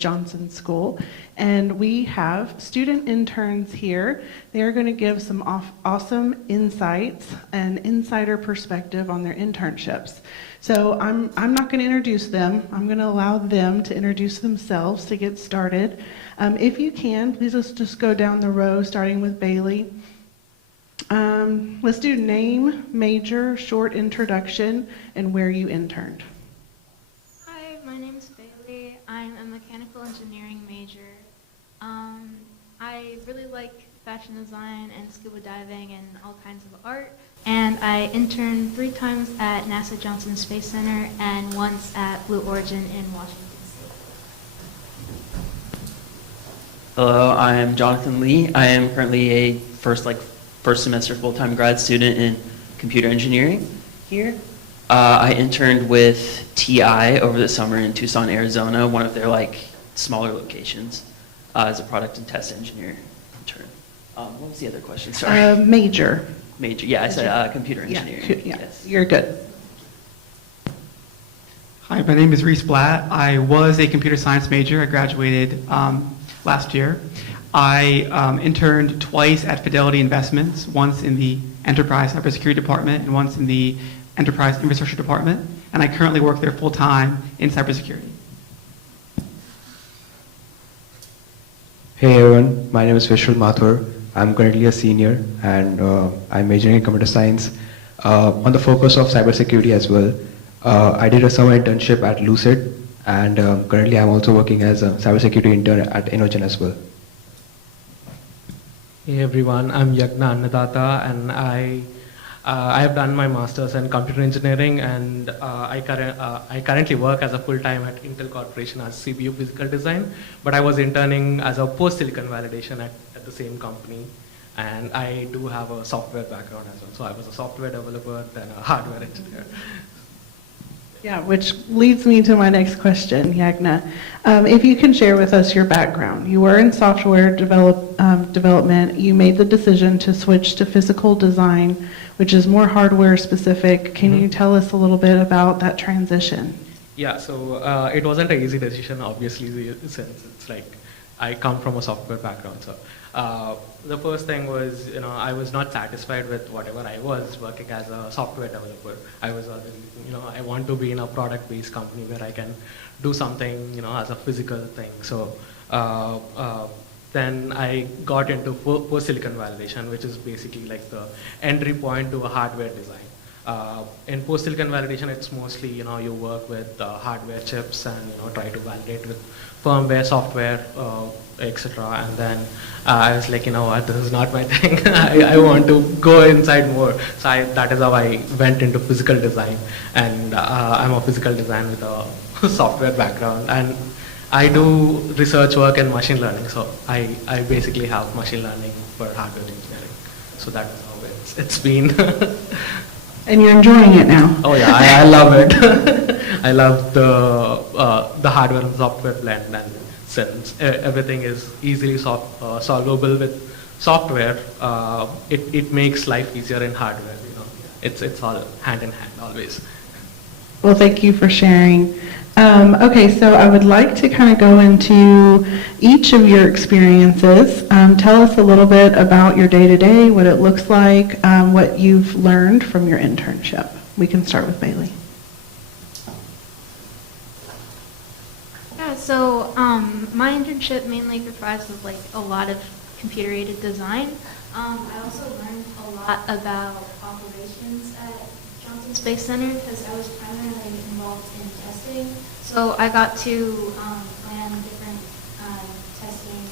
Jonsson School, and we have student interns here. They are going to give some awesome insights and insider perspective on their internships. So I'm not going to introduce them. I'm going to allow them to introduce themselves to get started. If you can, please let's just go down the row, starting with Bailey. Let's do name, major, short introduction, and where you interned. Hi, my name is Bailey. I'm a mechanical engineering major. I really like fashion design and scuba diving and all kinds of art. And I interned 3 times at NASA Johnson Space Center and once at Blue Origin in Washington State. Hello, I am Jonathan Lee. I am currently a first semester full-time grad student in computer engineering here. I interned with TI over the summer in Tucson, Arizona, one of their smaller locations, as a product and test engineer intern. What was the other question? Sorry. Major. Major. Yeah, I said computer engineering. Yeah, Yes. You're good. Hi, my name is Reese Blatt. I was a computer science major. I graduated last year. I interned twice at Fidelity Investments, once in the enterprise cybersecurity department and once in the enterprise infrastructure department, and I currently work there full-time in cybersecurity. Hey everyone, my name is Vishal Mathur. I'm currently a senior and I'm majoring in computer science on the focus of cybersecurity as well. I did a summer internship at Lucid and currently I'm also working as a cybersecurity intern at Innogen as well. Hey everyone, I'm Yagna Annadata and I have done my master's in computer engineering and I currently work as a full-time at Intel Corporation as CPU physical design, but I was interning as a post-silicon validation at the same company, and I do have a software background as well. So I was a software developer, then a hardware engineer. Yeah, which leads me to my next question, Yagna. If you can share with us your background. You were in software development. You made the decision to switch to physical design, which is more hardware specific. Can you tell us a little bit about that transition? Yeah, so it wasn't an easy decision, obviously, since it's I come from a software background. So the first thing was, I was not satisfied with whatever I was working as a software developer. I was, I want to be in a product-based company where I can do something, as a physical thing. So then I got into post-silicon validation, which is basically the entry point to a hardware design. In post-silicon validation, it's mostly, you work with hardware chips and, try to validate with firmware, software, etc. And then I was like, what, this is not my thing. I want to go inside more. So that is how I went into physical design. And I'm a physical designer with a software background. And I do research work in machine learning. So I basically have machine learning for hardware engineering. So that is how it's been. And you're enjoying it now? Oh yeah, I love it. I love the hardware and software blend, and since everything is easily solvable with software, it makes life easier in hardware. It's all hand in hand always. Well, thank you for sharing. Okay, so I would like to kind of go into each of your experiences. Tell us a little bit about your day-to-day, what it looks like, what you've learned from your internship. We can start with Bailey. Yeah, so my internship mainly comprised of a lot of computer-aided design. I also learned a lot about operations at Johnson Space Center because I was primarily involved in testing. So I got to plan different testing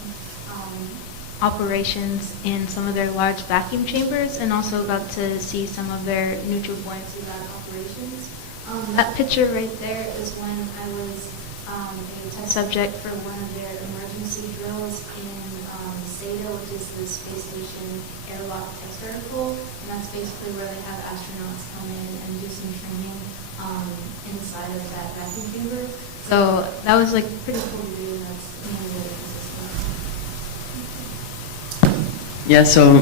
operations in some of their large vacuum chambers, and also got to see some of their neutral buoyancy lab operations. That picture right there is when I was a test subject for one of their emergency drills in SATA, which is the Space Station Airlock Test Article, and that's basically where they have astronauts come in and do some training inside of that vacuum chamber. So that was pretty cool to do, and that's mainly what it consisted of. Yeah, so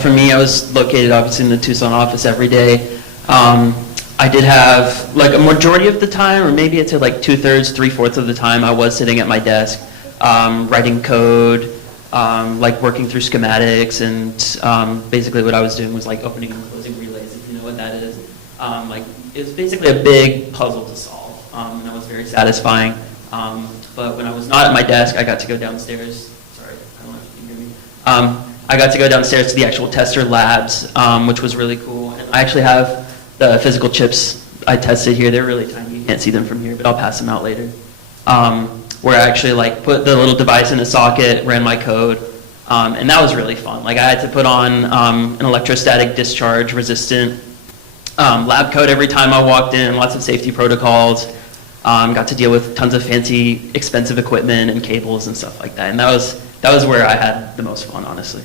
for me, I was located obviously in the Tucson office every day. I did have, like, a majority of the time, or maybe it's like 2/3, 3/4 of the time, I was sitting at my desk, writing code, like working through schematics, and basically what I was doing was like opening and closing relays, if you know what that is. Like, it was basically a big puzzle to solve, and that was very satisfying. But when I was not at my desk, I got to go downstairs. Sorry, I don't know if you can hear me. I got to go downstairs to the actual tester labs, which was really cool. And I actually have the physical chips I tested here. They're really tiny. You can't see them from here, but I'll pass them out later. Where I actually like put the little device in a socket, ran my code, and that was really fun. Like, I had to put on an electrostatic discharge resistant lab coat every time I walked in, lots of safety protocols. Got to deal with tons of fancy, expensive equipment and cables and stuff like that. And that was where I had the most fun, honestly.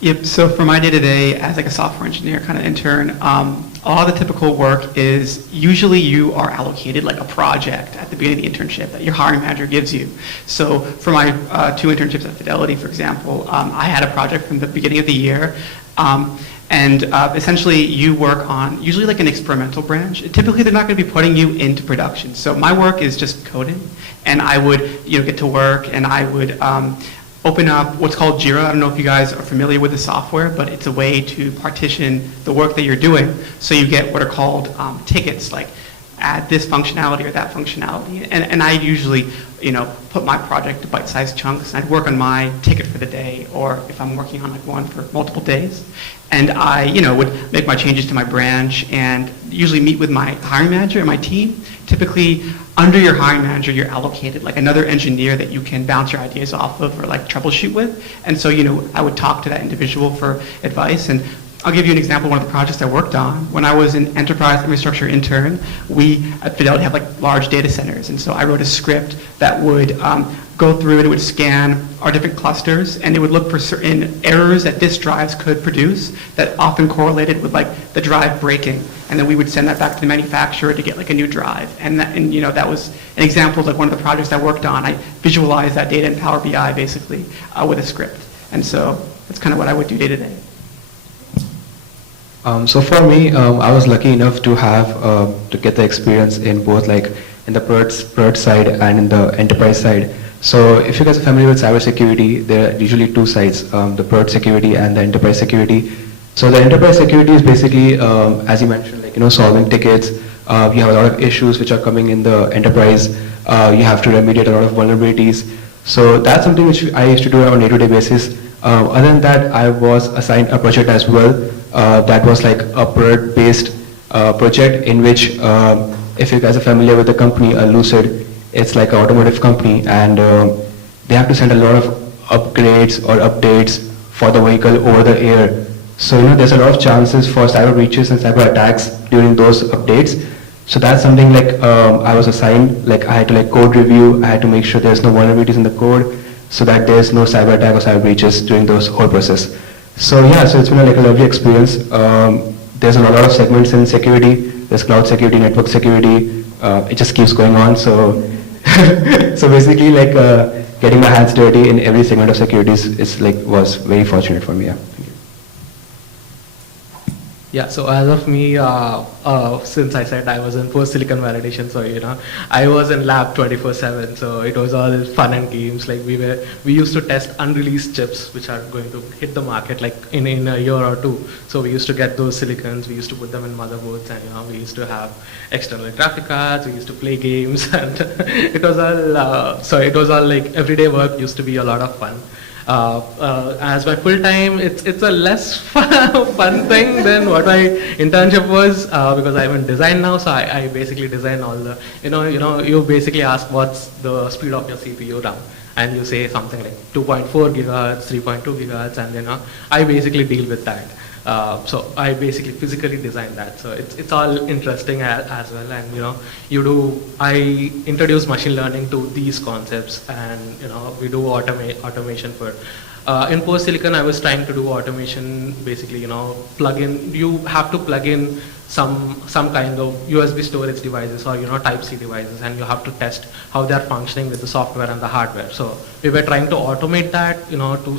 Yep, so for my day-to-day as like a software engineer kind of intern, all the typical work is usually you are allocated like a project at the beginning of the internship that your hiring manager gives you. So for my 2 internships at Fidelity, for example, I had a project from the beginning of the year. Essentially you work on usually like an experimental branch. Typically they're not going to be putting you into production. So my work is just coding, and I would get to work, and I would open up what's called Jira. I don't know if you guys are familiar with the software, but it's a way to partition the work that you're doing. So you get what are called tickets, like add this functionality or that functionality. And I usually, put my project to bite-sized chunks, and I'd work on my ticket for the day, or if I'm working on like one for multiple days. And I, would make my changes to my branch and usually meet with my hiring manager and my team. Typically, under your hiring manager, you're allocated like another engineer that you can bounce your ideas off of or like troubleshoot with. And so, I would talk to that individual for advice. And I'll give you an example of one of the projects I worked on. When I was an enterprise infrastructure intern, we at Fidelity have like large data centers. And so I wrote a script that would go through and it would scan our different clusters, and it would look for certain errors that disk drives could produce that often correlated with like the drive breaking. And then we would send that back to the manufacturer to get like a new drive. And that was an example of like one of the projects I worked on. I visualized that data in Power BI basically with a script. And so that's kind of what I would do day to day. So for me, I was lucky enough to have to get the experience in both like in the product side and in the enterprise side. So if you guys are familiar with cybersecurity, there are usually 2 sides, the product security and the enterprise security. So the enterprise security is basically, as you mentioned, like solving tickets. You have a lot of issues which are coming in the enterprise. You have to remediate a lot of vulnerabilities. So that's something which I used to do on a day-to-day basis. Other than that, I was assigned a project as well. That was like a product-based project in which, if you guys are familiar with the company, Lucid, it's like an automotive company, and they have to send a lot of upgrades or updates for the vehicle over the air. So there's a lot of chances for cyber breaches and cyber attacks during those updates. So that's something like I was assigned, like I had to like code review, I had to make sure there's no vulnerabilities in the code so that there's no cyber attack or cyber breaches during those whole process. So yeah, so it's been like a lovely experience. There's a lot of segments in security. There's cloud security, network security. It just keeps going on. So, so basically, like getting my hands dirty in every segment of security was very fortunate for me. Yeah. Thank you. Yeah, so as of me, since I said I was in post-silicon validation, so I was in lab 24/7. So it was all fun and games. Like we used to test unreleased chips which are going to hit the market like in a year or 2. So we used to get those silicons, we used to put them in motherboards, and we used to have external graphic cards. We used to play games, and it was all like everyday work used to be a lot of fun. As my full time, it's a less fun thing than what my internship was, because I'm in design now. So I basically design all the you basically ask what's the speed of your CPU RAM, and you say something like 2.4 gigahertz, 3.2 gigahertz, and then I basically deal with that. So I basically physically design that. So it's all interesting as well. And I introduce machine learning to these concepts, and we do automation for. In post silicon, I was trying to do automation. Basically, plug in. You have to plug in some kind of USB storage devices or Type C devices, and you have to test how they are functioning with the software and the hardware. So we were trying to automate that,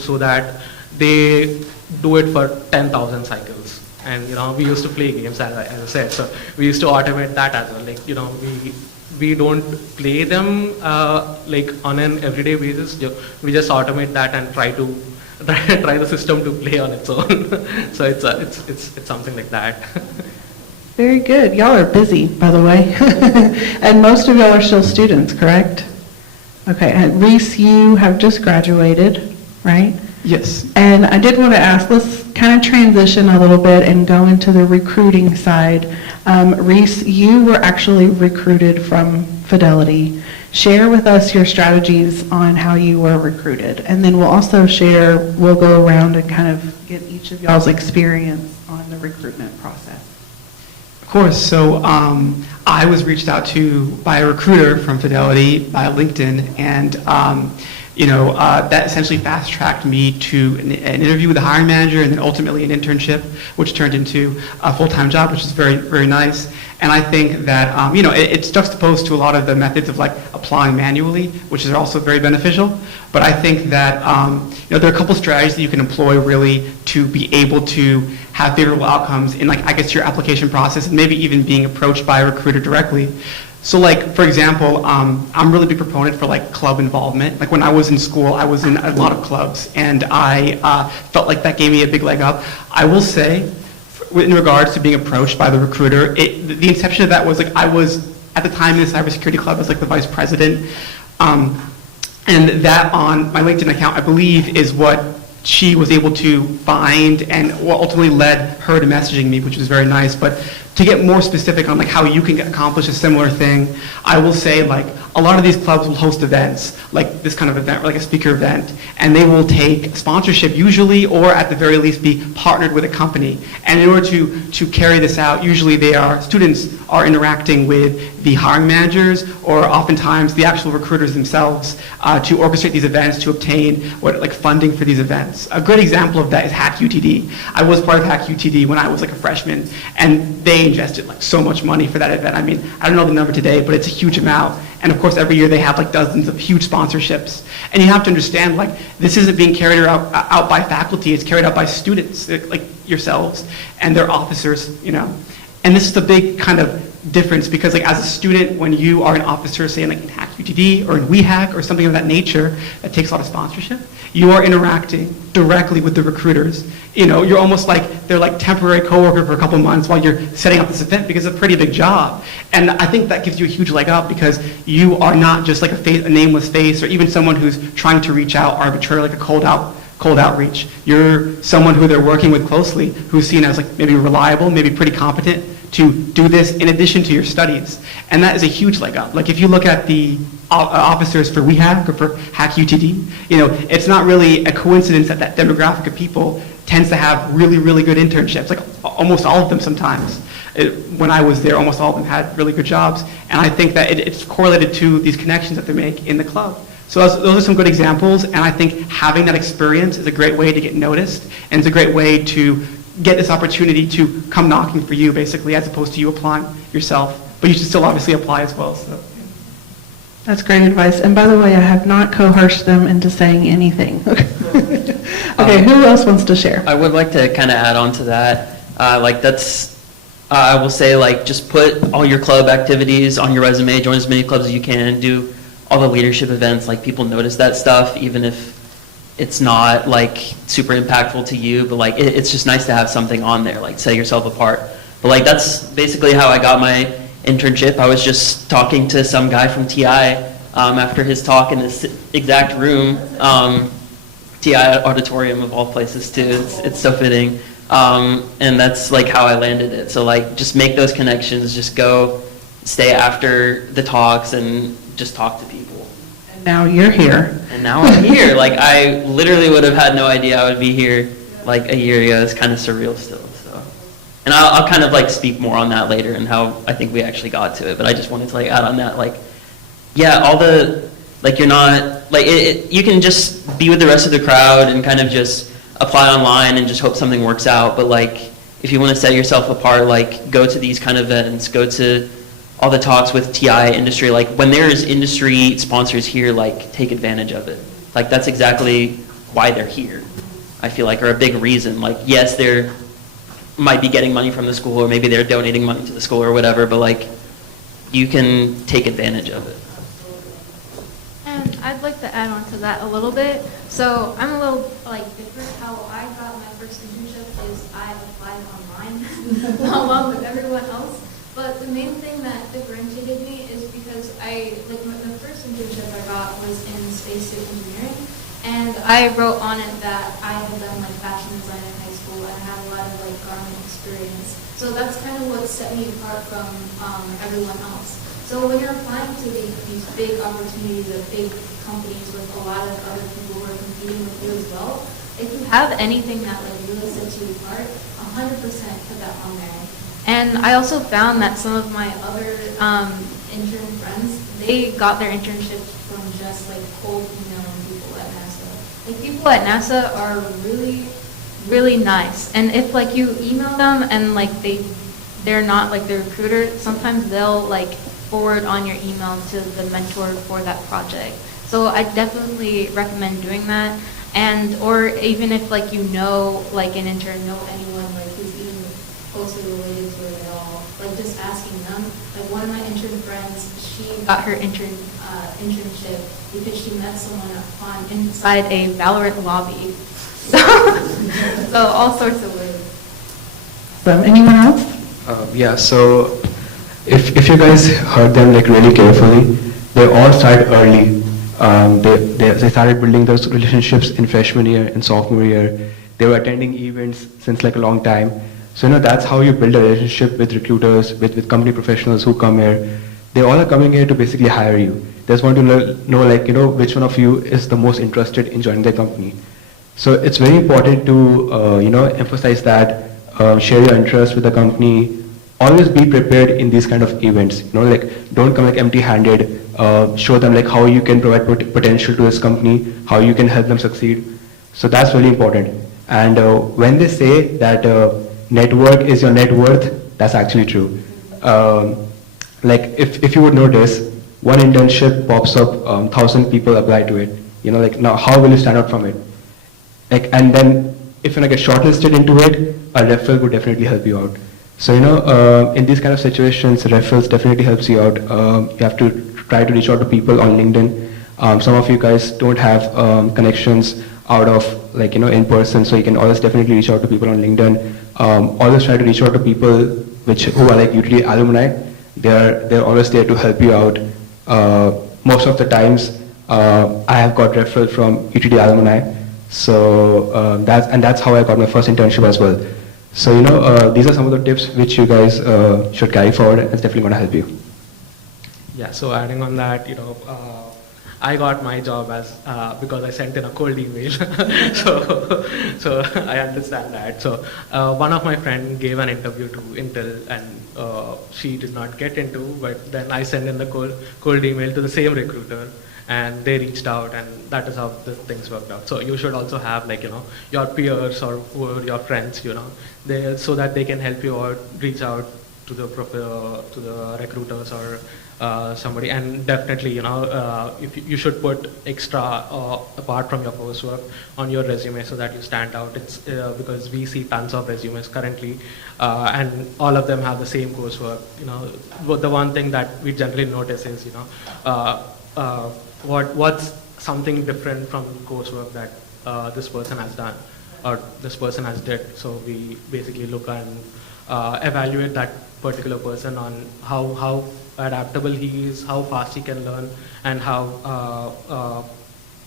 so that they do it for 10,000 cycles. And we used to play games, as I said. So we used to automate that as well. Like we don't play them like on an everyday basis. We just automate that and try the system to play on its own. So it's something like that. Very good. Y'all are busy, by the way. And most of y'all are still students, correct? Okay, and Reese, you have just graduated, right? Yes. And I did want to ask, let's kind of transition a little bit and go into the recruiting side. Reese, you were actually recruited from Fidelity. Share with us your strategies on how you were recruited. And then we'll go around and kind of get each of y'all's experience on the recruitment process. Of course. So I was reached out to by a recruiter from Fidelity by LinkedIn, and that essentially fast-tracked me to an interview with the hiring manager, and then ultimately an internship, which turned into a full-time job, which is very, very nice. And I think that it's juxtaposed to a lot of the methods of like applying manually, which is also very beneficial. But I think that there are a couple strategies that you can employ really to be able to have favorable outcomes in your application process, and maybe even being approached by a recruiter directly. So for example, I'm a really big proponent for club involvement. When I was in school, I was in a lot of clubs, and I felt like that gave me a big leg up. I will say, in regards to being approached by the recruiter, the inception of that was I was at the time in the cybersecurity club as the vice president, and that on my LinkedIn account, I believe, is what she was able to find and what ultimately led her to messaging me, which was very nice. But to get more specific on how you can accomplish a similar thing, I will say a lot of these clubs will host events, like this kind of event, or a speaker event, and they will take sponsorship usually, or at the very least be partnered with a company. And in order to carry this out, usually students are interacting with the hiring managers, or oftentimes the actual recruiters themselves, to orchestrate these events, to obtain funding for these events. A great example of that is Hack UTD. I was part of Hack UTD when I was a freshman, and they invested so much money for that event. I mean, I don't know the number today, but it's a huge amount. And of course, every year they have dozens of huge sponsorships. And you have to understand, this isn't being carried out by faculty, it's carried out by students, like yourselves, and their officers, And this is the big kind of difference, because as a student, when you are an officer, say in Hack UTD or in WeHack or something of that nature that takes a lot of sponsorship, you are interacting directly with the recruiters. You're almost they're temporary coworker for a couple months while you're setting up this event, because it's a pretty big job. And I think that gives you a huge leg up, because you are not just a nameless face, or even someone who's trying to reach out arbitrarily, a cold outreach. You're someone who they're working with closely, who's seen as maybe reliable, maybe pretty competent to do this in addition to your studies. And that is a huge leg up. If you look at the officers for WeHack or for Hack UTD, it's not really a coincidence that that demographic of people tends to have really, really good internships, almost all of them sometimes. When I was there, almost all of them had really good jobs. And I think that it's correlated to these connections that they make in the club. So those are some good examples, and I think having that experience is a great way to get noticed, and it's a great way to get this opportunity to come knocking for you, basically, as opposed to you applying yourself. But you should still obviously apply as well. So. That's great advice. And by the way, I have not coerced them into saying anything. Okay, who else wants to share? I would like to kind of add on to that. I will say, just put all your club activities on your resume, join as many clubs as you can, do all the leadership events. People notice that stuff, even if it's not super impactful to you, but it's just nice to have something on there, set yourself apart. But that's basically how I got my internship. I was just talking to some guy from TI after his talk in this exact room, TI Auditorium of all places too. It's so fitting, and that's how I landed it. So just make those connections, just go stay after the talks and just talk to people. And now you're here. And now I'm here. I literally would have had no idea I would be here a year ago. It's kind of surreal still. So, and I'll kind of speak more on that later and how I think we actually got to it. But I just wanted to add on that all the you're not you can just be with the rest of the crowd and kind of just apply online and just hope something works out. But if you want to set yourself apart, go to these kind of events, go to all the talks with TI industry, when there's industry sponsors here, take advantage of it. That's exactly why they're here, I feel or a big reason. Yes, they're might be getting money from the school, or maybe they're donating money to the school or whatever, but like, you can take advantage of it. And I'd like to add on to that a little bit. So I'm a little like different. How I got my first internship is I applied online along with everyone else. But the main thing that differentiated me is because the first internship I got was in space engineering, and I wrote on it that I had done like fashion design in high school and had a lot of like garment experience. So that's kind of what set me apart from everyone else. So when you're applying to these big opportunities of big companies with a lot of other people who are competing with you as well, if you have anything that like really sets you apart, 100% put that on there. And I also found that some of my other intern friends, they got their internships from just like cold emailing people at NASA. Like people at NASA are really, really nice. And if like you email them and like they're not like the recruiter, sometimes they'll like forward on your email to the mentor for that project. So I definitely recommend doing that. And or even if like you know like an intern, know anyone like who's even closely related to it at all, like just asking them. Like one of my intern friends, she got her internship because she met someone inside a Valorant lobby. So all sorts of ways. So anyone else? Yeah, so if you guys heard them like really carefully, they all started early. They started building those relationships in freshman year and sophomore year. They were attending events since like a long time. So that's how you build a relationship with recruiters, with company professionals who come here. They all are coming here to basically hire you. They just want to know like which one of you is the most interested in joining their company. So it's very important to emphasize that, share your interest with the company. Always be prepared in these kind of events. Like don't come like empty-handed. Show them like how you can provide potential to this company, how you can help them succeed. So that's really important. And when they say that network is your net worth, that's actually true. Like if you would notice, one internship pops up, 1,000 people apply to it. Like now how will you stand out from it? Like, and then if you get shortlisted into it, a referral would definitely help you out. So in these kind of situations, referrals definitely helps you out. You have to try to reach out to people on LinkedIn. Some of you guys don't have connections out of like in person, so you can always definitely reach out to people on LinkedIn. Always try to reach out to people who are like UTD alumni. They're always there to help you out. Most of the times, I have got referral from UTD alumni. So that's how I got my first internship as well. So these are some of the tips which you guys should carry forward, and it's definitely going to help you. Yeah, so adding on that, I got my job as because I sent in a cold email. so I understand that. So one of my friends gave an interview to Intel, and she did not get into, but then I sent in the cold email to the same recruiter, and they reached out, and that is how the things worked out. So you should also have like your peers or your friends, so that they can help you out, reach out to the recruiters or somebody. And definitely if you should put extra apart from your coursework on your resume so that you stand out. It's because we see tons of resumes currently, and all of them have the same coursework. The one thing that we generally notice is what's something different from coursework that this person has done or this person has did. So we basically look and evaluate that particular person on how adaptable he is, how fast he can learn, and how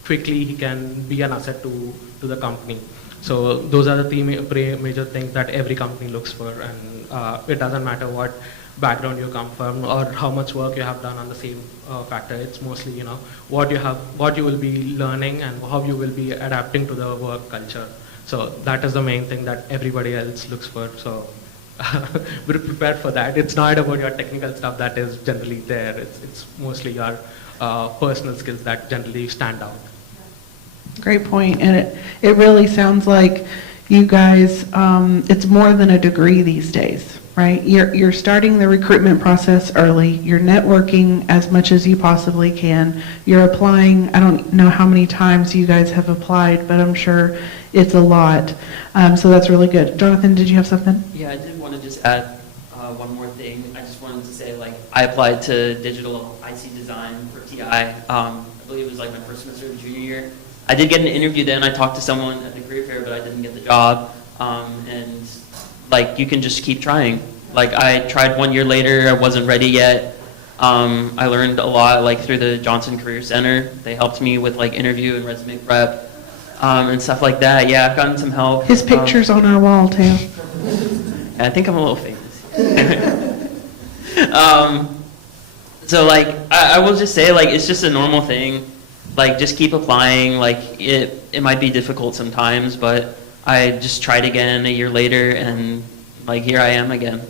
quickly he can be an asset to the company. So those are the three major things that every company looks for, and it doesn't matter what background you come from or how much work you have done on the same factor. It's mostly what you will be learning and how you will be adapting to the work culture. So that is the main thing that everybody else looks for. So be prepared for that. It's not about your technical stuff that is generally there. It's mostly your personal skills that generally stand out. Great point. And it really sounds like you guys, it's more than a degree these days, right? You're starting the recruitment process early. You're networking as much as you possibly can. You're applying. I don't know how many times you guys have applied, but I'm sure it's a lot. So that's really good. Jonathan, did you have something? Yeah, I did want to just add one more thing. I just wanted to say, like, I applied to digital IC design for TI. I believe it was like my first semester of the junior year. I did get an interview then. I talked to someone at the career fair, but I didn't get the job. And like, you can just keep trying. Like, I tried 1 year later. I wasn't ready yet. I learned a lot, like, through the Jonsson Career Center. They helped me with, like, interview and resume prep and stuff like that. Yeah, I've gotten some help. His picture's on our wall, too. I think I'm a little famous. So, like, I will just say, like, it's just a normal thing. Like, just keep applying. Like, it might be difficult sometimes, but I just tried again a year later, and, like, here I am again.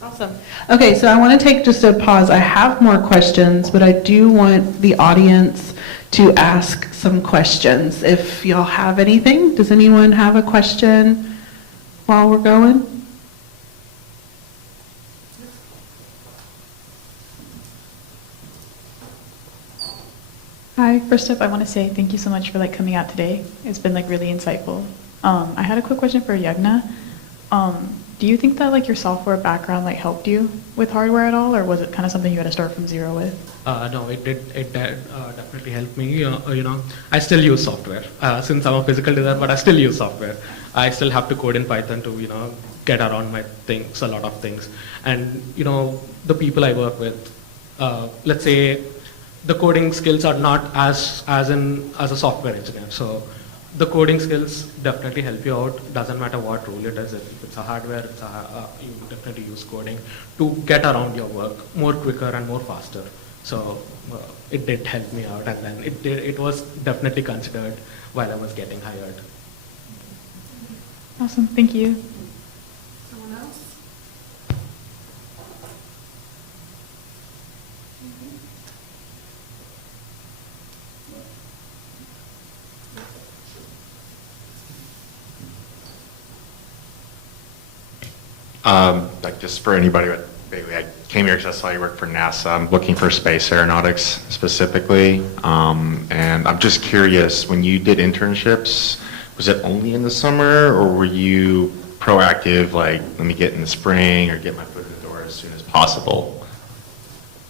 Awesome. Okay, so I want to take just a pause. I have more questions, but I do want the audience to ask some questions. If y'all have anything, does anyone have a question while we're going? Hi, first up, I want to say thank you so much for coming out today. It's been really insightful. I had a quick question for Yagna. Do you think that your software background helped you with hardware at all, or was it kind of something you had to start from zero with? No, it did. It definitely helped me. I still use software since I'm a physical designer, but I still use software. I still have to code in Python to get around my things, a lot of things. And the people I work with, let's say, the coding skills are not as a software engineer. So the coding skills definitely help you out. Doesn't matter what role it is. If it's a hardware, you definitely use coding to get around your work more quicker and more faster. So it did help me out, and then it was definitely considered while I was getting hired. Awesome, thank you. Someone else? Just for anybody, but basically I came here because I saw you work for NASA. I'm looking for space aeronautics specifically. And I'm just curious, when you did internships, was it only in the summer, or were you proactive, like, let me get in the spring or get my foot in the door as soon as possible?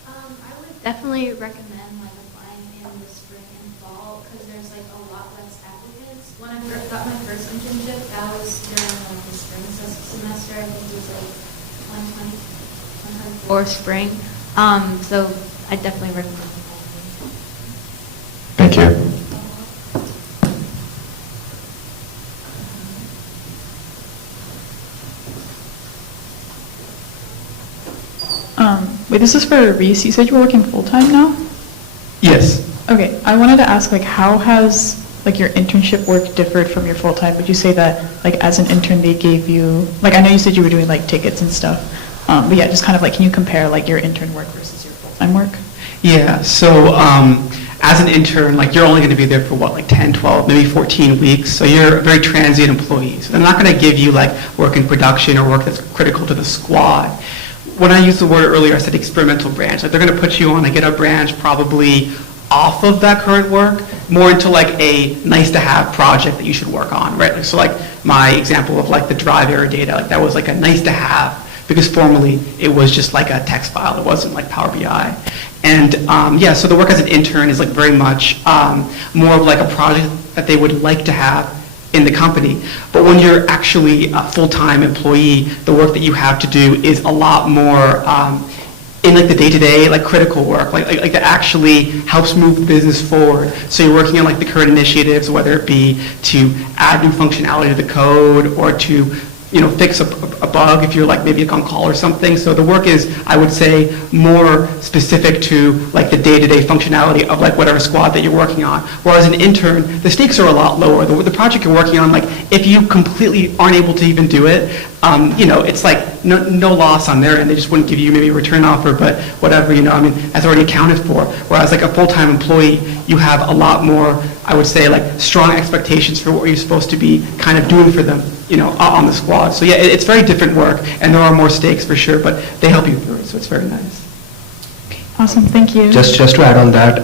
I would definitely recommend applying in the spring and fall because there's a lot less applicants. When I got my first internship, that was during the spring semester. I think it was 2020 or spring. So I definitely recommend applying. Thank you. Wait, this is for Reese. You said you were working full-time now? Yes. Okay, I wanted to ask, how has your internship work differed from your full-time? Would you say that, as an intern, they gave you, I know you said you were doing tickets and stuff, but yeah, just kind of can you compare your intern work versus your full-time work? Yeah, so as an intern, you're only going to be there for 10, 12, maybe 14 weeks, so you're a very transient employee. So they're not going to give you work in production or work that's critical to the squad. When I used the word earlier, I said experimental branch. They're going to put you on a GitHub branch probably off of that current work, more into a nice-to-have project that you should work on, right? So my example of the drive error data, that was a nice-to-have, because formally it was just a text file. It wasn't Power BI. And yeah, so the work as an intern is very much more of a project that they would like to have in the company. But when you're actually a full-time employee, the work that you have to do is a lot more in the day-to-day critical work, that actually helps move the business forward. So you're working on the current initiatives, whether it be to add new functionality to the code or to fix a bug if you're maybe on call or something. So the work is, I would say, more specific to the day-to-day functionality of whatever squad that you're working on. Whereas an intern, the stakes are a lot lower. The project you're working on, if you completely aren't able to even do it, it's no loss on their end. They just wouldn't give you maybe a return offer, but whatever, that's already accounted for. Whereas a full-time employee, you have a lot more, I would say, strong expectations for what you're supposed to be kind of doing for them, on the squad. So yeah, it's very different work, and there are more stakes for sure, but they help you through it, so it's very nice. Awesome, thank you. Just to add on that,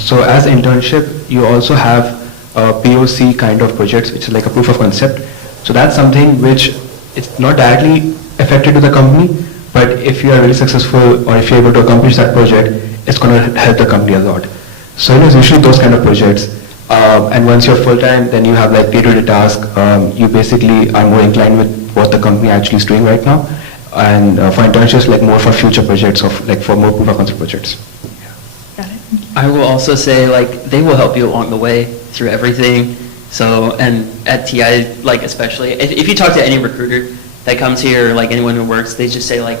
so as internship, you also have POC kind of projects, which is like a proof of concept. So that's something which it's not directly affected to the company, but if you are really successful or if you're able to accomplish that project, it's going to help the company a lot. So it's usually those kind of projects. And once you're full-time, then you have like day-to-day tasks. You basically are more inclined with what the company actually is doing right now. And for internships, like more for future projects, of like for more proof of concept projects. Got it. I will also say, like, they will help you along the way through everything. So, and at TI, like, especially, if you talk to any recruiter that comes here, or like anyone who works, they just say, like,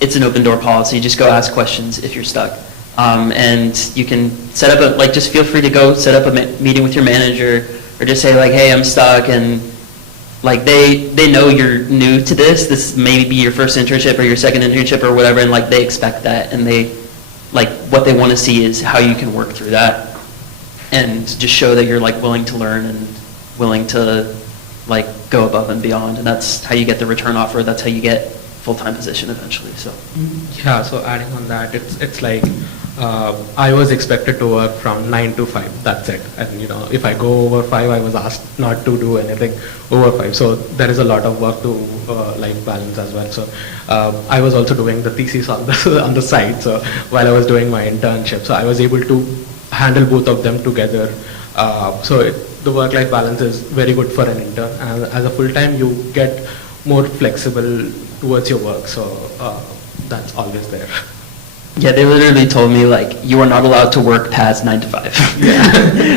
it's an open door policy, just go ask questions if you're stuck. And you can set up like, just feel free to go set up a meeting with your manager, or just say, like, hey, I'm stuck, and like, they know you're new to this may be your first internship or your second internship or whatever, and like, they expect that, and they, like, what they want to see is how you can work through that, and just show that you're like willing to learn and willing to like go above and beyond, and that's how you get the return offer. That's how you get full-time position eventually. So Yeah, so adding on that, it's like I was expected to work from 9 to 5, that's it. And if I go over 5, I was asked not to do anything over 5. So there is a lot of work to life balance as well. So I was also doing the thesis on the side, so while I was doing my internship. So I was able to handle both of them together. The work-life balance is very good for an intern. And as a full-time, you get more flexible towards your work. So that's always there. yeah, they literally told me, like, you are not allowed to work past 9 to 5. Yeah.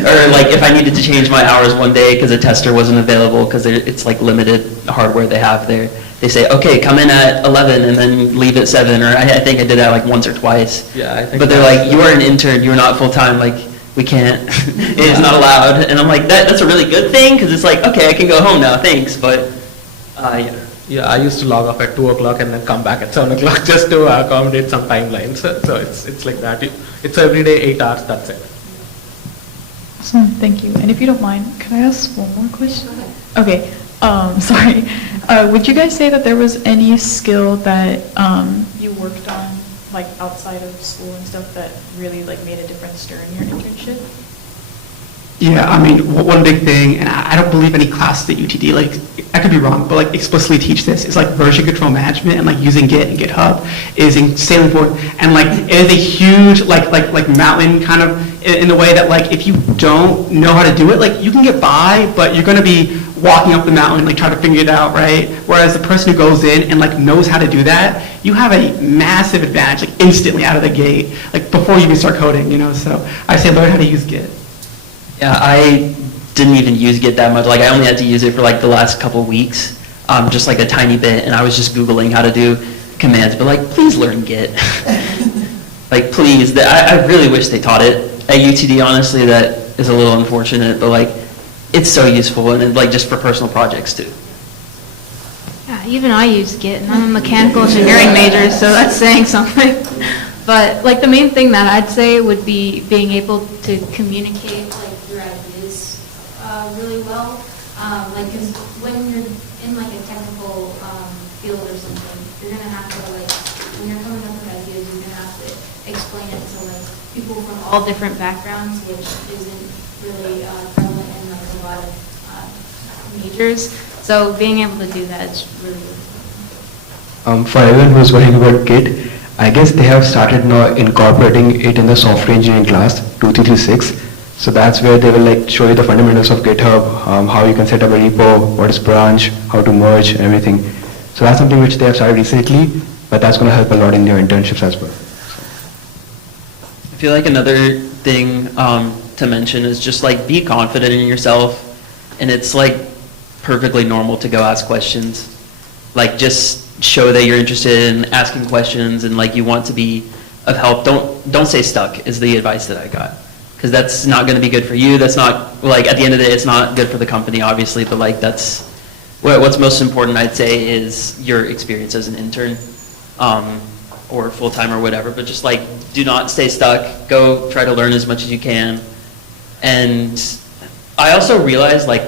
Or like, if I needed to change my hours one day because a tester wasn't available, because it's like limited hardware they have there, they say, okay, come in at 11 and then leave at 7. Or I think I did that like once or twice. Yeah, I think but they're like, you are an intern, you're not full-time, like, we can't, it's not allowed. And I'm like, that's a really good thing, because it's like, okay, I can go home now, thanks, but yeah. Yeah, I used to log off at 2 o'clock and then come back at 7 o'clock just to accommodate some timelines. So it's like that. It's every day 8 hours, that's it. Awesome, thank you. And if you don't mind, can I ask one more question? Okay, sorry. Would you guys say that there was any skill that you worked on, like outside of school and stuff, that really like made a difference during your internship? Yeah, I mean, one big thing, and I don't believe any classes at UTD, like, I could be wrong, but like explicitly teach this, is like version control management, and like using Git and GitHub is insanely important. And like, it is a huge like mountain kind of in the way that like, if you don't know how to do it, like you can get by, but you're gonna be walking up the mountain, like trying to figure it out, right? Whereas the person who goes in and like knows how to do that, you have a massive advantage, like instantly out of the gate, like before you even start coding, So I say learn how to use Git. Yeah, I didn't even use Git that much. Like, I only had to use it for like the last couple of weeks, just like a tiny bit, and I was just Googling how to do commands. But like, please learn Git. Like, please. I really wish they taught it at UTD. Honestly, that is a little unfortunate, but like, it's so useful, and like just for personal projects too. Yeah, even I use Git, and I'm a mechanical engineering major, so that's saying something. But like, the main thing that I'd say would be being able to communicate like your ideas really well. Like, 'cause when you're in like a technical field or something, you're gonna have to like, when you're coming up with ideas, you're gonna have to explain it to like people from all different backgrounds, which isn't really prevalent in like a lot of majors. So being able to do that is really good. For everyone who's worrying about Git, I guess they have started now incorporating it in the software engineering class 2336. So that's where they will like show you the fundamentals of GitHub, how you can set up a repo, what is branch, how to merge, everything. So that's something which they have started recently, but that's going to help a lot in your internships as well. I feel like another thing to mention is just like be confident in yourself, and it's like perfectly normal to go ask questions. Like, just show that you're interested in asking questions and like you want to be of help. Don't stay stuck is the advice that I got, because that's not going to be good for you. That's not, like, at the end of the day, it's not good for the company, obviously, but like that's what's most important, I'd say, is your experience as an intern or full-time or whatever. But just like, do not stay stuck. Go try to learn as much as you can. And I also realized, like,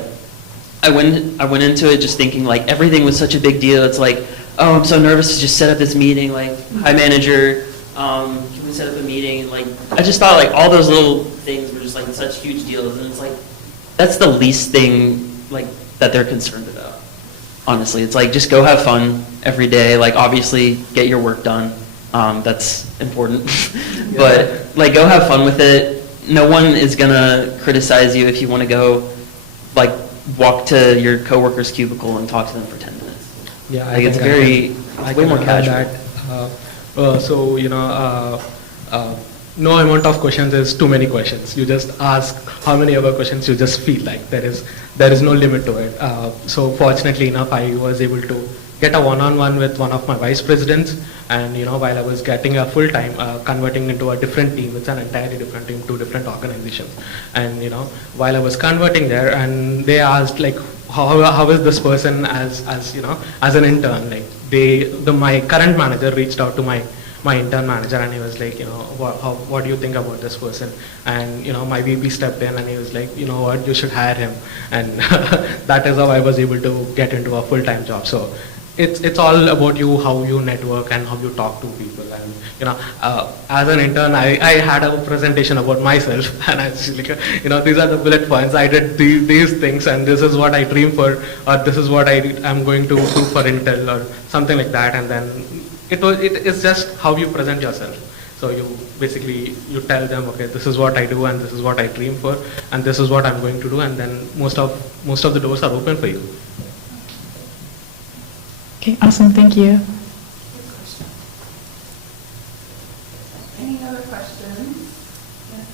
I went into it just thinking like everything was such a big deal. It's like, oh, I'm so nervous to just set up this meeting. Like, hi manager, can we set up a meeting? And like, I just thought like all those little things were just like such huge deals. And it's like, that's the least thing like that they're concerned about. Honestly, it's like just go have fun every day. Like obviously get your work done. That's important. But like go have fun with it. No one is gonna criticize you if you want to go like walk to your coworker's cubicle and talk to them for 10 minutes. Yeah, Like it's way more casual. So, no amount of questions is too many questions. You just ask how many other questions you just feel like. There is no limit to it. So fortunately enough, I was able to get a one-on-one with one of my vice presidents, and while I was getting a full-time, converting into a different team, it's an entirely different team, two different organizations. And while I was converting there, and they asked like, how is this person as an intern? Like my current manager reached out to my intern manager, and he was like, what do you think about this person? And my VP stepped in and he was like, what, you should hire him. And that is how I was able to get into a full-time job. So it's all about you, how you network and how you talk to people. And as an intern, I had a presentation about myself, and I was like, these are the bullet points. I did these things, and this is what I dream for, or this is what I'm going to do for Intel, or something like that. And then it's just how you present yourself. So you tell them, okay, this is what I do, and this is what I dream for, and this is what I'm going to do, and then most of the doors are open for you. Okay, awesome, thank you. Any other questions? Yes.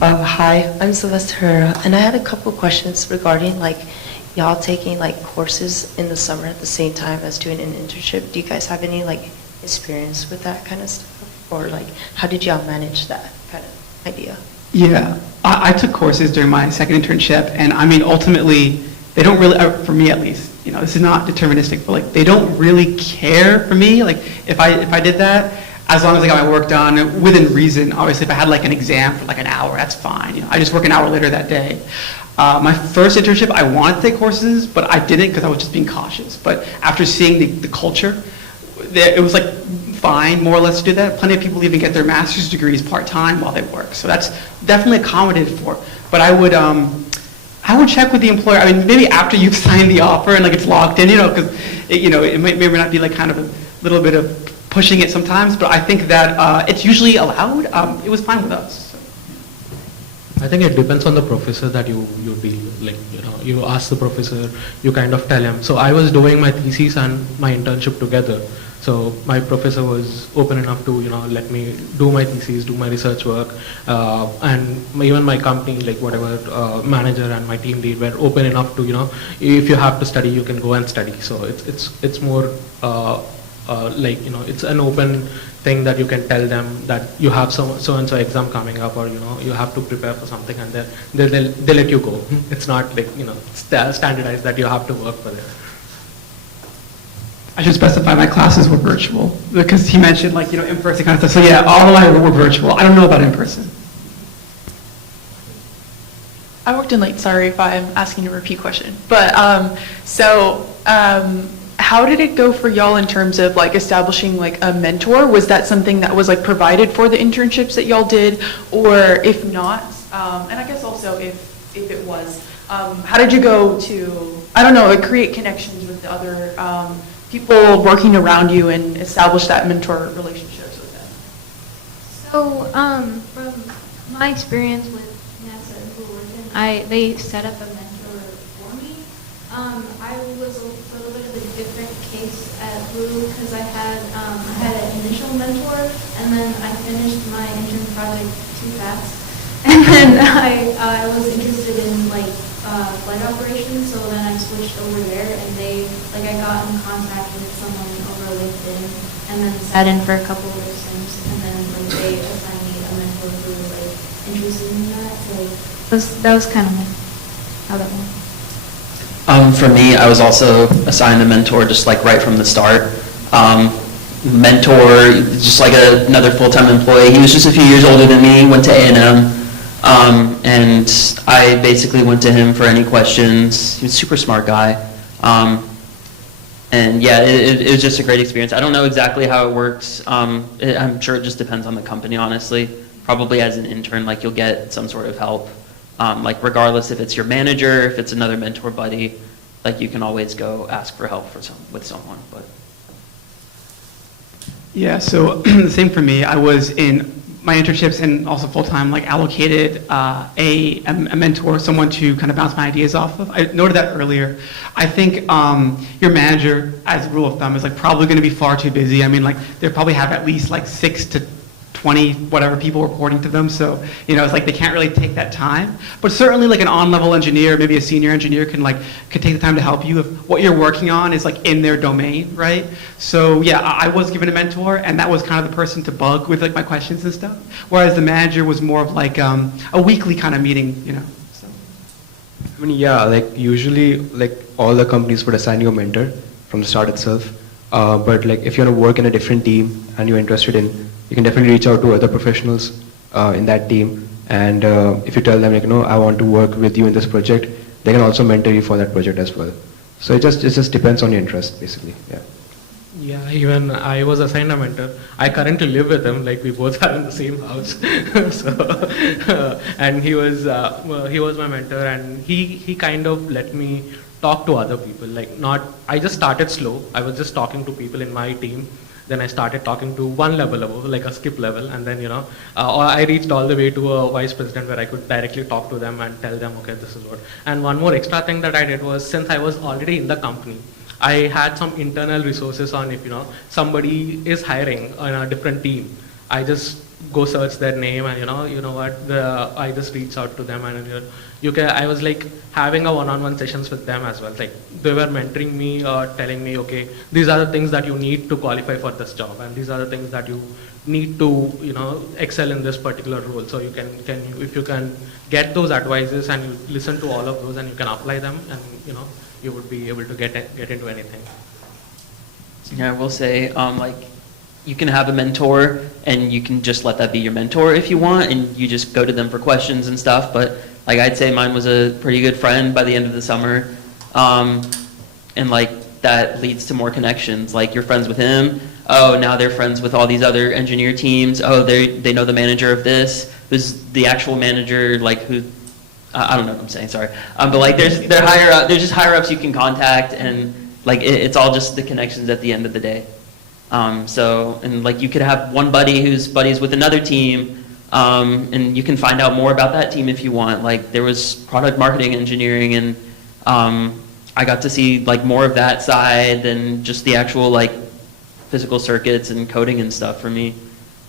Hi, I'm Sylvester, and I had a couple questions regarding like y'all taking like courses in the summer at the same time as doing an internship. Do you guys have any like experience with that kind of stuff, or like how did y'all manage that kind of idea? Yeah, I took courses during my second internship, and I mean, ultimately, they don't really, for me at least, this is not deterministic, but like they don't really care for me. Like if I did that, as long as I got my work done within reason. Obviously, if I had like an exam for like an hour, that's fine. I just work an hour later that day. My first internship, I wanted to take courses, but I didn't because I was just being cautious. But after seeing the culture, it was like fine, more or less, to do that. Plenty of people even get their master's degrees part-time while they work. So that's definitely accommodated for. But I would check with the employer. I mean, maybe after you've signed the offer and like it's locked in, because it may not be like kind of a little bit of pushing it sometimes. But I think that it's usually allowed. It was fine with us. So. I think it depends on the professor that you deal with. Like, you ask the professor, you kind of tell him. So I was doing my thesis and my internship together. So my professor was open enough to, let me do my thesis, do my research work, and even my company, like whatever manager and my team lead were open enough to, if you have to study, you can go and study. So it's more it's an open thing that you can tell them that you have so and so exam coming up, or you have to prepare for something, and they'll let you go. It's not like standardized that you have to work for it. I should specify my classes were virtual because he mentioned like in-person kind of stuff. So yeah, all of mine were virtual. I don't know about in-person. I worked in late, sorry if I'm asking a repeat question, but how did it go for y'all in terms of like establishing like a mentor? Was that something that was like provided for the internships that y'all did, or if not, and I guess also if it was, how did you go to, I don't know, like create connections with the other people working around you and establish that mentor relationships with them? So, from my experience with NASA and Fullerton, they set up a mentor for me. I was a little bit of a different case at Blue because I had an initial mentor, and then I finished my intern project too fast, and then I was interested in like flight operations, so then I switched over there, and I got in contact with someone over LinkedIn, and then sat in for a couple of sims, and then they assigned me a mentor who was interested in that. So that was kind of how that went. For me, I was also assigned a mentor just like right from the start. Mentor, just like another full-time employee. He was just a few years older than me, went to A&M. And I basically went to him for any questions. He was a super smart guy. And yeah, it was just a great experience. I don't know exactly how it works. I'm sure it just depends on the company, honestly. Probably as an intern, like you'll get some sort of help. Like regardless if it's your manager, if it's another mentor buddy, like you can always go ask for help with someone. But Yeah, so the same for me. I was in my internships and also full-time, like allocated a mentor, someone to kind of bounce my ideas off of. I noted that earlier. I think your manager, as a rule of thumb, is like probably going to be far too busy. I mean, like they probably have at least like 6 to 20 whatever people reporting to them, so it's like they can't really take that time. But certainly like an on-level engineer, maybe a senior engineer could take the time to help you if what you're working on is like in their domain, right? So yeah, I was given a mentor, and that was kind of the person to bug with like my questions and stuff. Whereas the manager was more of like a weekly kind of meeting, So. I mean, yeah, like usually, like all the companies would assign you a mentor from the start itself. But like if you want to work in a different team and you're interested in, you can definitely reach out to other professionals in that team. And if you tell them like, I want to work with you in this project, they can also mentor you for that project as well. So it just depends on your interest, basically. Yeah. Yeah, even I was assigned a mentor. I currently live with him, like we both are in the same house. So, and he was my mentor, and he kind of let me talk to other people. I just started slow. I was just talking to people in my team. Then I started talking to one level above, like a skip level, and then I reached all the way to a vice president where I could directly talk to them and tell them, okay, this is what. And one more extra thing that I did was, since I was already in the company, I had some internal resources on if somebody is hiring on a different team. I just go search their name and I just reach out to them, and I was like having a one-on-one sessions with them as well. Like they were mentoring me or telling me, okay, these are the things that you need to qualify for this job, and these are the things that you need to excel in this particular role. So if you can get those advices and you listen to all of those and you can apply them, and you would be able to get into anything. yeah, I will say like you can have a mentor and you can just let that be your mentor if you want, and you just go to them for questions and stuff. But like I'd say mine was a pretty good friend by the end of the summer, and like that leads to more connections. Like you're friends with him. Oh, now they're friends with all these other engineer teams. Oh, they know the manager of this, who's the actual manager, like who. I don't know what I'm saying. Sorry, but like they're higher up. There's just higher ups you can contact, and like it's all just the connections at the end of the day. And like you could have one buddy who's buddies with another team, and you can find out more about that team if you want. Like there was product marketing engineering, and I got to see like more of that side than just the actual like physical circuits and coding and stuff for me.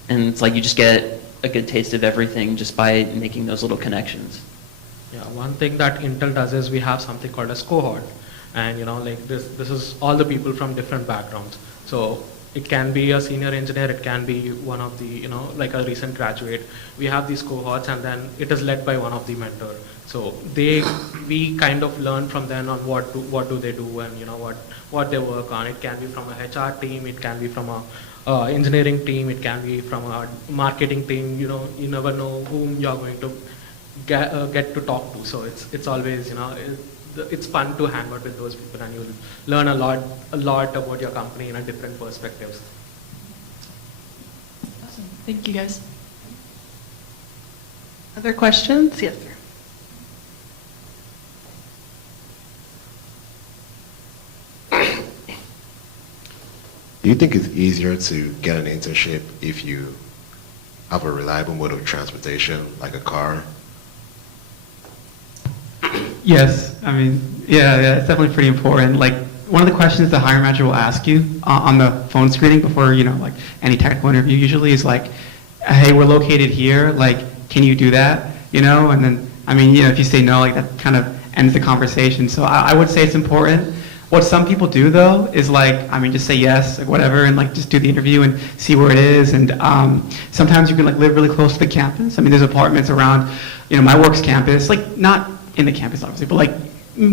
And it's like you just get a good taste of everything just by making those little connections. Yeah, one thing that Intel does is we have something called as cohort, and like this is all the people from different backgrounds. So it can be a senior engineer, it can be one of the like a recent graduate. We have these cohorts, and then it is led by one of the mentor. So we kind of learn from them on what do they do, and what they work on. It can be from a HR team, it can be from a engineering team, it can be from a marketing team. You never know whom you're going to get to talk to. So it's always it's fun to hang out with those people, and you'll learn a lot about your company in a different perspectives. Awesome. Thank you, guys. Other questions? Yes, sir. Do you think it's easier to get an internship if you have a reliable mode of transportation, like a car? Yes, I mean, yeah, it's definitely pretty important. Like, one of the questions the hiring manager will ask you on the phone screening before, like any technical interview usually is like, hey, we're located here, like, can you do that? And then, I mean, if you say no, like that kind of ends the conversation. So I would say it's important. What some people do though is like, I mean, just say yes, like whatever, and like just do the interview and see where it is. And sometimes you can like live really close to the campus. I mean, there's apartments around, my work's campus, like not in the campus obviously, but like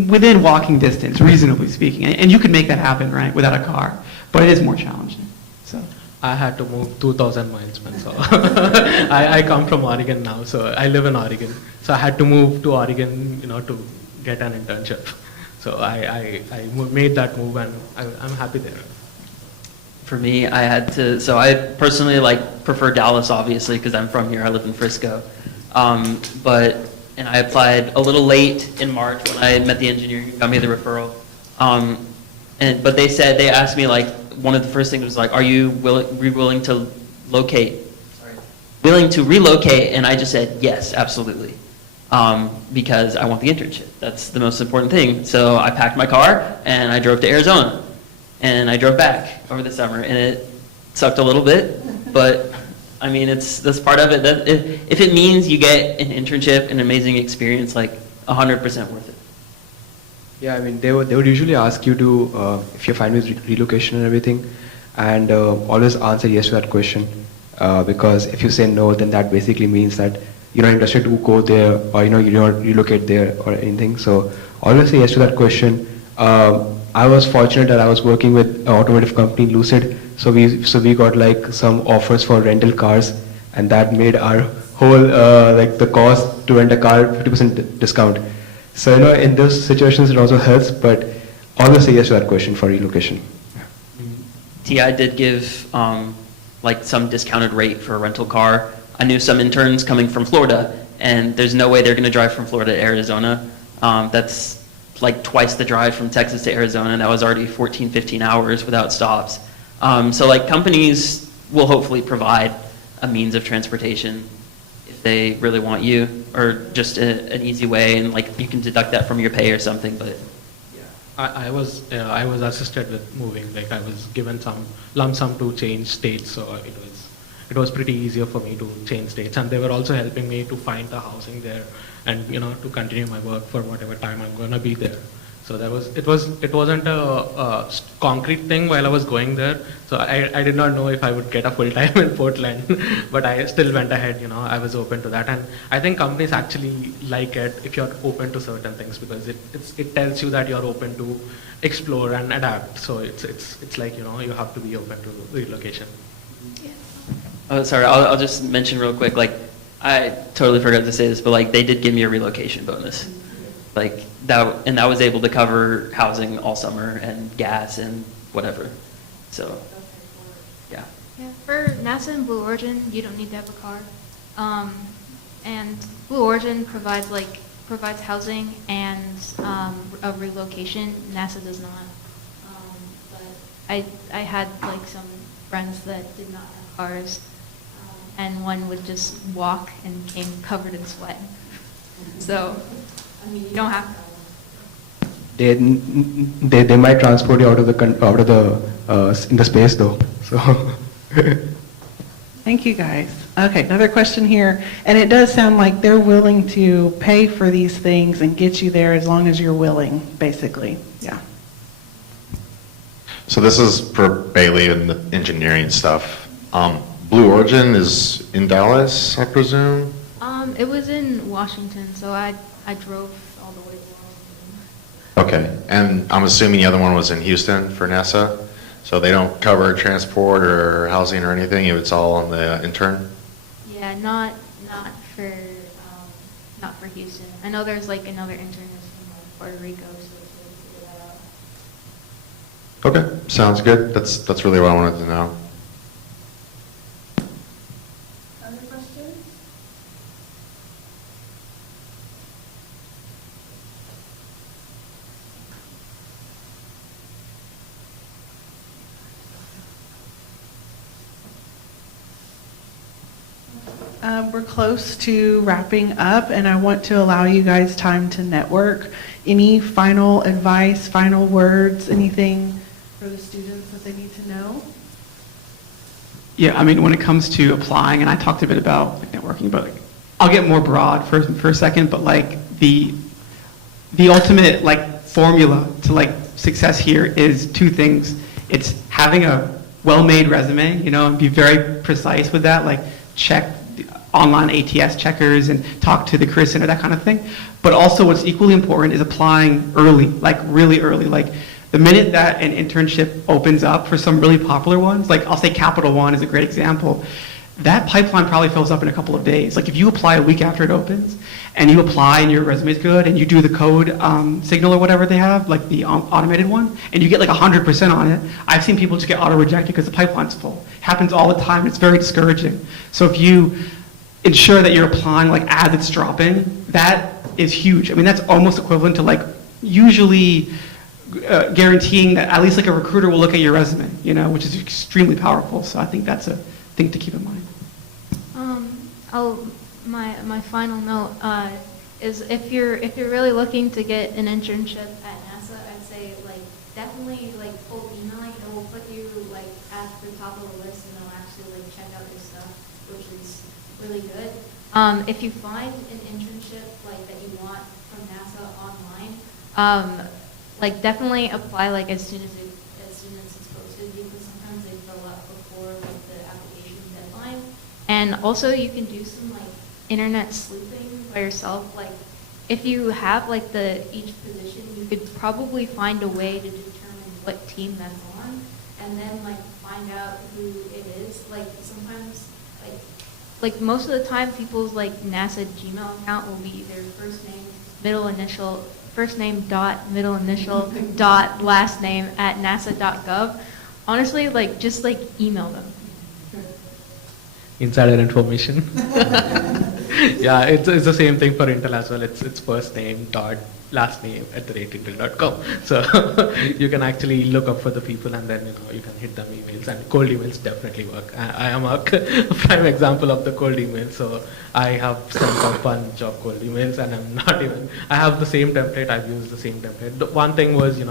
within walking distance, reasonably speaking. And you could make that happen, right, without a car. But it is more challenging. So I had to move 2,000 miles, man. So I come from Oregon now, so I live in Oregon. So I had to move to Oregon, to get an internship. So I made that move, and I'm happy there. For me, I had to, so I personally like prefer Dallas, obviously, because I'm from here. I live in Frisco. And I applied a little late in March when I met the engineer who got me the referral. But they asked me, like, one of the first things was like, are you willing to relocate? And I just said, yes, absolutely. Because I want the internship. That's the most important thing. So I packed my car and I drove to Arizona. And I drove back over the summer, and it sucked a little bit, but I mean, that's part of it. That if it means you get an internship, an amazing experience, like 100% worth it. Yeah, I mean, they would usually ask you to, if you're fine with relocation and everything, and always answer yes to that question. Because if you say no, then that basically means that you're not interested to go there, or you don't relocate there or anything. So always say yes to that question. I was fortunate that I was working with an automotive company, Lucid. So we got like some offers for rental cars, and that made our whole like the cost to rent a car 50% discount. So in those situations it also helps, but always say yes to that question for relocation. TI did give like some discounted rate for a rental car. I knew some interns coming from Florida, and there's no way they're going to drive from Florida to Arizona. That's like twice the drive from Texas to Arizona, and that was already 14, 15 hours without stops. So like companies will hopefully provide a means of transportation if they really want you, or just an easy way, and like you can deduct that from your pay or something. But I was assisted with moving. Like I was given some lump sum to change states, so it was pretty easier for me to change states, and they were also helping me to find the housing there, and to continue my work for whatever time I'm gonna be there. So it wasn't a concrete thing while I was going there. So I did not know if I would get a full time in Portland, but I still went ahead. I was open to that, and I think companies actually like it if you're open to certain things, because it tells you that you're open to explore and adapt. So it's like you have to be open to relocation. oh, sorry, I'll just mention real quick. Like I totally forgot to say this, but like they did give me a relocation bonus, like that, and I was able to cover housing all summer and gas and whatever. So, yeah. Yeah, for NASA and Blue Origin, you don't need to have a car. And Blue Origin provides housing and a relocation. NASA does not. But I had like some friends that did not have cars, and one would just walk and came covered in sweat. So, I mean, you don't have to. They might transport you out of the in the space though. So. Thank you, guys. Okay, another question here, and it does sound like they're willing to pay for these things and get you there as long as you're willing, basically. Yeah. So this is for Bailey and the engineering stuff. Blue Origin is in Dallas, I presume? It was in Washington, so I drove all the way to Washington. Okay, and I'm assuming the other one was in Houston for NASA? So they don't cover transport or housing or anything, it's all on the intern? Yeah, not for Houston. I know there's like another intern that's from Puerto Rico, so we'll figure that out. Okay, sounds good. That's really what I wanted to know. Other questions? We're close to wrapping up, and I want to allow you guys time to network. Any final advice, final words, anything for the students that they need to know? Yeah, I mean, when it comes to applying, and I talked a bit about like, networking, but like, I'll get more broad for a second, but like the ultimate like formula to like success here is two things. It's having a well-made resume, and be very precise with that, like check online ATS checkers and talk to the career center, that kind of thing. But also what's equally important is applying early, like really early. Like the minute that an internship opens up for some really popular ones, like I'll say Capital One is a great example, that pipeline probably fills up in a couple of days. Like if you apply a week after it opens, and you apply and your resume is good, and you do the code signal or whatever they have, like the automated one, and you get like 100% on it, I've seen people just get auto-rejected because the pipeline's full. Happens all the time. It's very discouraging. So if you ensure that you're applying like as it's dropping, that is huge. I mean, that's almost equivalent to like usually guaranteeing that at least like a recruiter will look at your resume, you know, which is extremely powerful. So I think that's a thing to keep in mind. My final note is if you're really looking to get an internship at NASA, I'd say like definitely like full emailing. It will put you like at the top of the list, and they'll actually like check out your stuff, which is really good. If you find an internship like that you want from NASA online, like definitely apply like as soon as it's posted, because sometimes they fill up before like the application deadline. And also you can do some like internet sleuthing by yourself. Like if you have like each position, you could probably find a way to determine what team that's on, and then like find out who it is. Like sometimes like most of the time people's like NASA Gmail account will be their first name, middle initial, first name dot middle initial dot last name at nasa.gov. Honestly, like just like email them. Insider information. Yeah, it's the same thing for Intel as well. It's first name dot last name @intel.com. So you can actually look up for the people, and then you can hit them emails, and cold emails definitely work. I am a prime example of the cold email. So I have sent a bunch of cold emails, and I have the same template. I've used the same template. The one thing was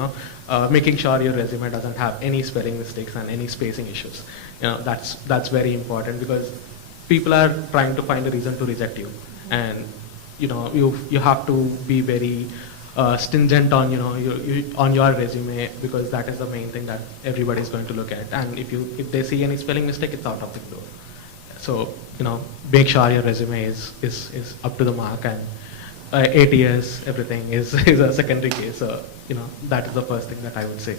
making sure your resume doesn't have any spelling mistakes and any spacing issues. That's very important, because people are trying to find a reason to reject you, and you have to be very stringent on on your resume, because that is the main thing that everybody is going to look at. And if they see any spelling mistake, it's out of the door. So make sure your resume is up to the mark, and ATS, everything is a secondary case. So that is the first thing that I would say,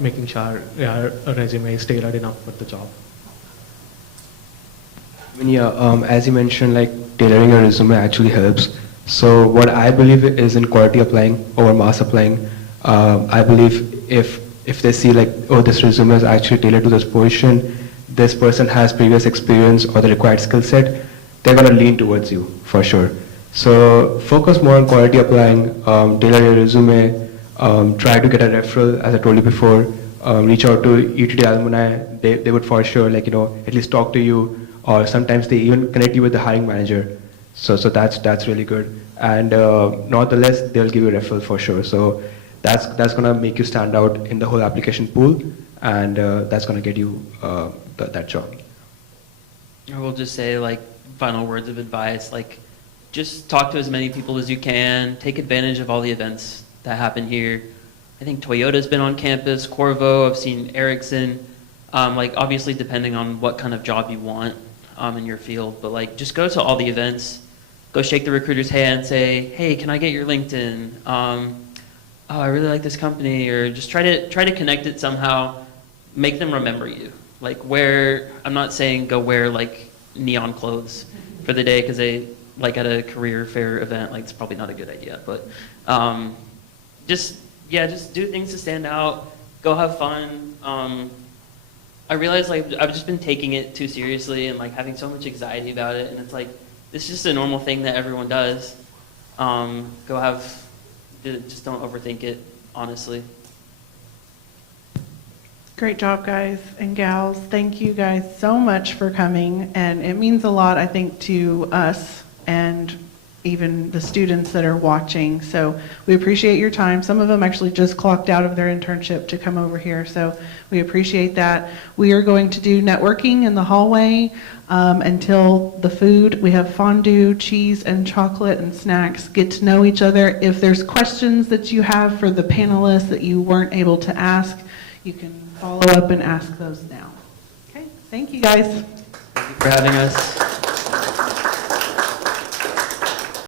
making sure your resume is tailored enough for the job. As you mentioned, like tailoring your resume actually helps. So what I believe is in quality applying over mass applying. I believe if they see like, oh, this resume is actually tailored to this position, this person has previous experience or the required skill set, they're gonna lean towards you for sure. So focus more on quality applying, tailor your resume, try to get a referral, as I told you before, reach out to UTD alumni, they would for sure at least talk to you, or sometimes they even connect you with the hiring manager. So that's really good. And nonetheless, they'll give you a referral for sure. So that's gonna make you stand out in the whole application pool, and that's gonna get you that job. I will just say, like, final words of advice, like, just talk to as many people as you can, take advantage of all the events that happen here. I think Toyota's been on campus, Corvo, I've seen Ericsson, like, obviously depending on what kind of job you want in your field, but like, just go to all the events, go shake the recruiter's hand, say, hey, can I get your LinkedIn? Oh, I really like this company, or just try to connect it somehow, make them remember you. Like, I'm not saying go wear like neon clothes for the day, because they, like at a career fair event, like it's probably not a good idea, but just do things to stand out, go have fun. I realized like I've just been taking it too seriously and like having so much anxiety about it, and it's like, this is just a normal thing that everyone does. Just don't overthink it, honestly. Great job, guys and gals. Thank you guys so much for coming, and it means a lot, I think, to us and even the students that are watching. So we appreciate your time. Some of them actually just clocked out of their internship to come over here, so we appreciate that. We are going to do networking in the hallway until the food. We have fondue, cheese, and chocolate and snacks. Get to know each other. If there's questions that you have for the panelists that you weren't able to ask, you can follow up and ask those now. Okay, thank you guys. Thank you for having us.